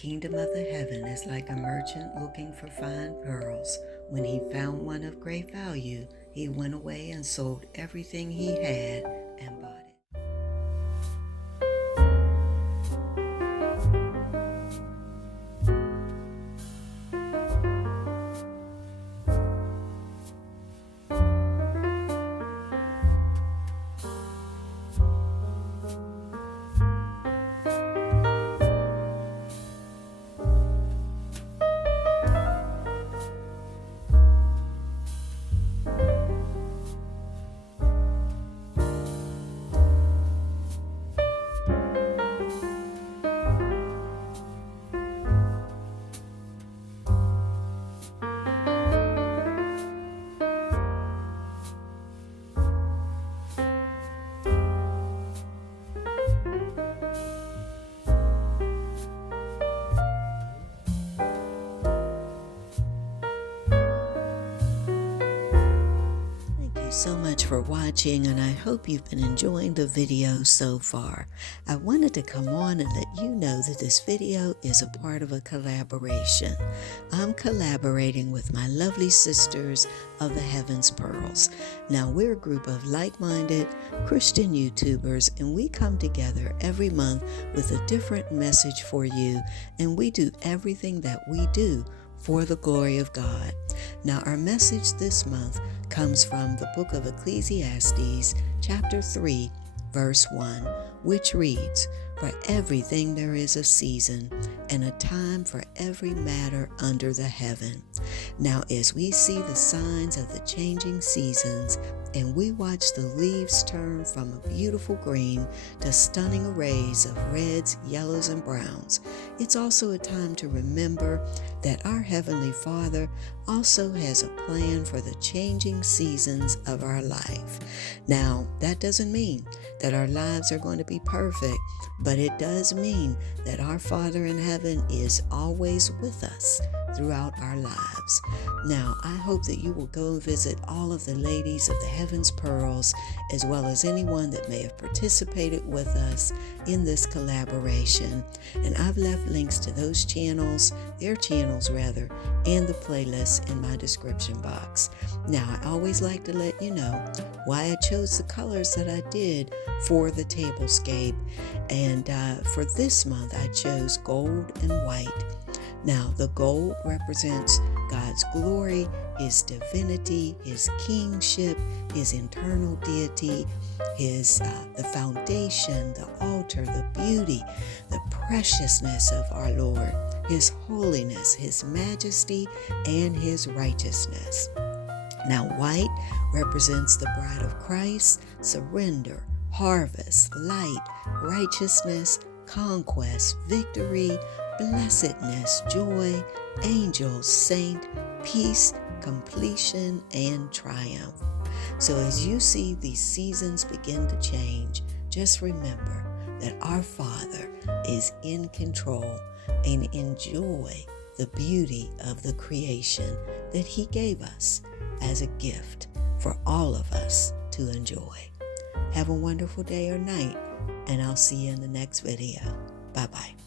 kingdom of the heaven is like a merchant looking for fine pearls. When he found one of great value, he went away and sold everything he had and bought it. So much for watching, and I hope you've been enjoying the video so far. I wanted to come on and let you know that this video is a part of a collaboration. I'm collaborating with my lovely sisters of the Heaven's Pearls. Now, we're a group of like-minded Christian YouTubers, and we come together every month with a different message for you, and we do everything that we do for the glory of God. Now, our message this month comes from the book of Ecclesiastes, chapter 3, verse 1, which reads, "For everything there is a season, and a time for every matter under the heaven." Now, as we see the signs of the changing seasons, and we watch the leaves turn from a beautiful green to stunning arrays of reds, yellows, and browns, it's also a time to remember that our Heavenly Father also has a plan for the changing seasons of our life. Now, that doesn't mean that our lives are going to be perfect, but it does mean that our Father in heaven is always with us throughout our lives. Now, I hope that you will go and visit all of the ladies of the Heaven's Pearls, as well as anyone that may have participated with us in this collaboration. And I've left links to those channels, their channels rather, and the playlist in my description box. Now, I always like to let you know why I chose the colors that I did for the tablescape. And for this month, I chose gold and white. Now, the gold represents God's glory, His divinity, His kingship, His internal deity, the foundation, the altar, the beauty, the preciousness of our Lord, His holiness, His majesty, and His righteousness. Now, white represents the bride of Christ, surrender, harvest, light, righteousness, conquest, victory, blessedness, joy, angels, saint, peace, completion, and triumph. So as you see these seasons begin to change, just remember that our Father is in control, and enjoy the beauty of the creation that He gave us as a gift for all of us to enjoy. Have a wonderful day or night, and I'll see you in the next video. Bye-bye.